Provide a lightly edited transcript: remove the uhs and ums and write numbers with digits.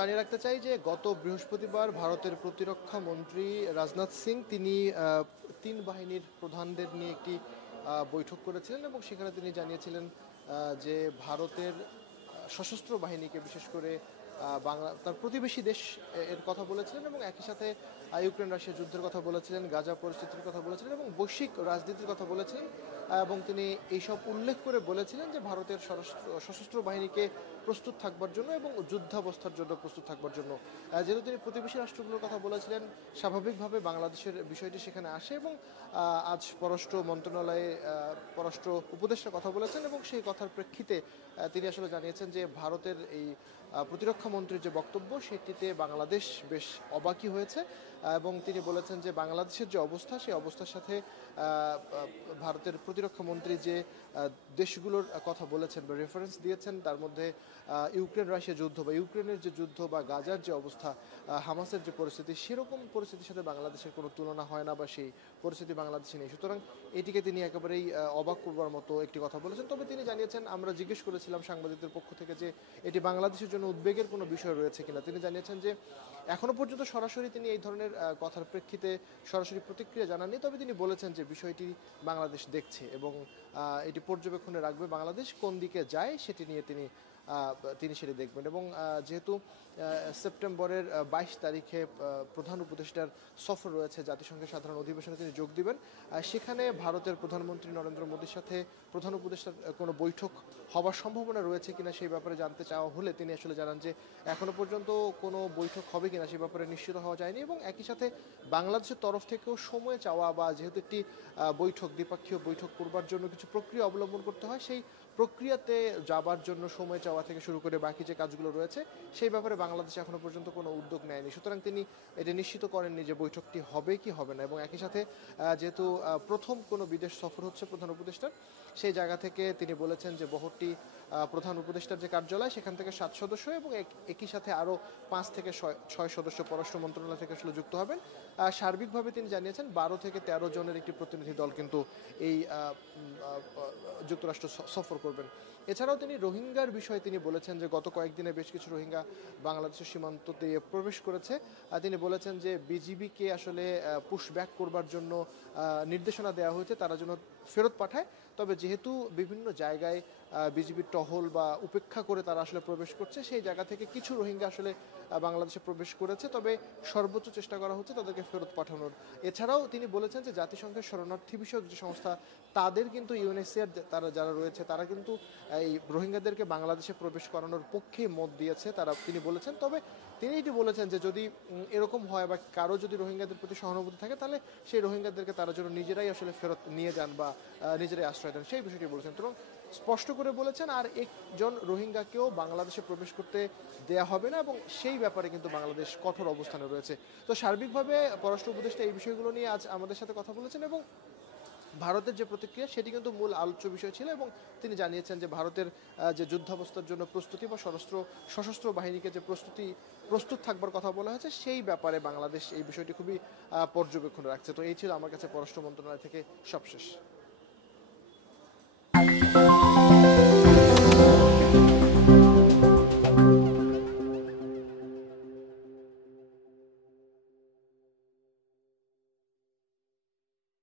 জানিয়ে রাখতে চাই যে গত বৃহস্পতিবার ভারতের প্রতিরক্ষা মন্ত্রী রাজনাথ সিং তিনি তিন বাহিনীর প্রধানদের নিয়ে একটি বৈঠক করেছিলেন এবং সেখানে তিনি জানিয়েছিলেন যে ভারতের সশস্ত্র বাহিনীকে বিশেষ করে বাংলা তার প্রতিবেশী দেশ এর কথা বলেছিলেন এবং একই সাথে ইউক্রেন রাশিয়া যুদ্ধের কথা বলেছিলেন, গাজা পরিস্থিতির কথা বলেছিলেন এবং বৈশ্বিক রাজনীতির কথা বলেছিলেন। এবং তিনি এইসব উল্লেখ করে বলেছিলেন যে ভারতের সশস্ত্র বাহিনীকে প্রস্তুত থাকবার জন্য এবং যুদ্ধাবস্থার জন্য প্রস্তুত থাকবার জন্য। যেহেতু তিনি প্রতিবেশী রাষ্ট্রগুলোর কথা বলেছিলেন, স্বাভাবিকভাবে বাংলাদেশের বিষয়টি সেখানে আসে এবং আজ পররাষ্ট্র মন্ত্রণালয়ে পররাষ্ট্র উপদেষ্টা কথা বলেছেন এবং সেই কথার প্রেক্ষিতে তিনি আসলে জানিয়েছেন যে ভারতের এই প্রতিরক্ষা মন্ত্রীর যে বক্তব্য সেটিতে বাংলাদেশ বেশ অবাকই হয়েছে এবং তিনি বলেছেন যে বাংলাদেশের যে অবস্থা সেই অবস্থার সাথে ভারতের প্রতিরক্ষা মন্ত্রী যে দেশগুলোর কথা বলেছেন বা রেফারেন্স দিয়েছেন তার মধ্যে ইউক্রেন রাশিয়া যুদ্ধ বা ইউক্রেনের যে যুদ্ধ বা গাজার যে অবস্থা, হামাসের যে পরিস্থিতি, সেরকম পরিস্থিতির সাথে বাংলাদেশের কোনো তুলনা হয় না বা সেই পরিস্থিতি বাংলাদেশে নেই। সুতরাং এটিকে তিনি একেবারেই অবাক করবার মতো একটি কথা বলেছেন। তবে তিনি জানিয়েছেন, আমরা জিজ্ঞেস করেছিলাম সাংবাদিকদের পক্ষ থেকে যে এটি বাংলাদেশের জন্য উদ্বেগের কোনো বিষয় রয়েছে কিনা। তিনি জানিয়েছেন যে এখনো পর্যন্ত সরাসরি তিনি এই ধরনের কথার প্রেক্ষিতে সরাসরি প্রতিক্রিয়া জানাননি, তবে তিনি বলেছেন যে বিষয়টি বাংলাদেশ দেখছে এবং এটি পর্যবেক্ষণে রাখবে বাংলাদেশ কোন দিকে যায় সেটি নিয়ে তিনি সেটি দেখবেন। এবং যেহেতু সেপ্টেম্বরের 22 তারিখে প্রধান উপদেষ্টার সফর রয়েছে, জাতিসংঘের সাধারণ অধিবেশনে তিনি যোগ দিবেন, সেখানে ভারতের প্রধানমন্ত্রী নরেন্দ্র মোদীর সাথে প্রধান উপদেষ্টার কোনো বৈঠক হওয়ার সম্ভাবনা রয়েছে কিনা সেই ব্যাপারে জানতে চাওয়া হলে তিনি আসলে জানান যে এখনো পর্যন্ত কোনো বৈঠক হবে কিনা সেই ব্যাপারে নিশ্চিত হওয়া যায়নি এবং একই সাথে বাংলাদেশের তরফ থেকেও সময় চাওয়া বা যেহেতু একটি বৈঠক দ্বিপাক্ষীয় বৈঠক করবার জন্য কিছু প্রক্রিয়া অবলম্বন করতে হয়, সেই প্রক্রিয়াতে যাবার জন্য সময় চাওয়া থেকে শুরু করে বাকি যে কাজগুলো রয়েছে সেই ব্যাপারে বাংলাদেশ এখনো পর্যন্ত কোনো উদ্যোগ নেয়নি। সুতরাং তিনি এটা নিশ্চিত করেননি যে বৈঠকটি হবে কি হবে না এবং একই সাথে যেহেতু প্রথম কোনো বিদেশ সফর হচ্ছে প্রধান উপদেষ্টার, সেই জায়গা থেকে তিনি বলেছেন যে বহরটি প্রধান উপদেষ্টার যে কার্যালয় সেখান থেকে 7 সদস্য এবং একই সাথে আরও 5 থেকে 6 সদস্য পররাষ্ট্র মন্ত্রণালয় থেকে আসলে যুক্ত হবেন। সার্বিকভাবে তিনি জানিয়েছেন 12 থেকে 13 জনের একটি প্রতিনিধি দল কিন্তু এই যুক্তরাষ্ট্র সফর করবেন। এছাড়াও তিনি রোহিঙ্গার বিষয়ে তিনি বলেছেন যে গত কয়েকদিনে বেশ কিছু রোহিঙ্গা বাংলাদেশের সীমান্ত দিয়ে প্রবেশ করেছে। তিনি বলেছেন যে বিজিবিকে আসলে পুশব্যাক করবার জন্য নির্দেশনা দেওয়া হয়েছে, তারা যেন ফেরত পাঠায়। তবে যেহেতু বিভিন্ন জায়গায় বিজিবির টহল বা উপেক্ষা করে তারা আসলে প্রবেশ করছে, সেই জায়গা থেকে কিছু রোহিঙ্গা আসলে বাংলাদেশে প্রবেশ করেছে, তবে সর্বোচ্চ চেষ্টা করা হচ্ছে তাদেরকে ফেরত পাঠানোর। এছাড়াও তিনি বলেছেন যে জাতিসংঘের শরণার্থী বিষয়ক যে সংস্থা তাদের কিন্তু ইউএনএইচসিআর তারা যারা রয়েছে তারা কিন্তু এই রোহিঙ্গাদেরকে বাংলাদেশে প্রবেশ করানোর পক্ষে মত দিয়েছে তিনি বলেছেন। তবে তিনি এটি বলেছেন যে যদি এরকম হয় বা কারো যদি রোহিঙ্গাদের প্রতি সহানুভূতি থাকে তাহলে সেই রোহিঙ্গাদেরকে তারা যেন নিজেরাই আসলে ফেরত নিয়ে যান বা নিজেরাই আশ্রয় দেন, সেই বিষয়টি বলেছেন এবং স্পষ্ট করে বলেছেন আর একজন রোহিঙ্গাকেও বাংলাদেশে প্রবেশ করতে দেয়া হবে না এবং সেই ব্যাপারে কিন্তু বাংলাদেশ কঠোর অবস্থানে রয়েছে। তো সার্বিকভাবে পররাষ্ট্র উপদেষ্টা এই বিষয়গুলো নিয়ে আজ আমাদের সাথে কথা বলেছেন এবং ভারতের যে প্রতিক্রিয়া সেটি কিন্তু মূল আলোচ্য বিষয় ছিল এবং তিনি জানিয়েছেন যে ভারতের যে যুদ্ধাবস্থার জন্য প্রস্তুতি বা সশস্ত্র বাহিনীকে যে প্রস্তুত থাকবার কথা বলা হয়েছে সেই ব্যাপারে বাংলাদেশ এই বিষয়টি খুবই পর্যবেক্ষণ রাখছে। তো এই ছিল আমার কাছে পররাষ্ট্র মন্ত্রণালয় থেকে সবশেষ।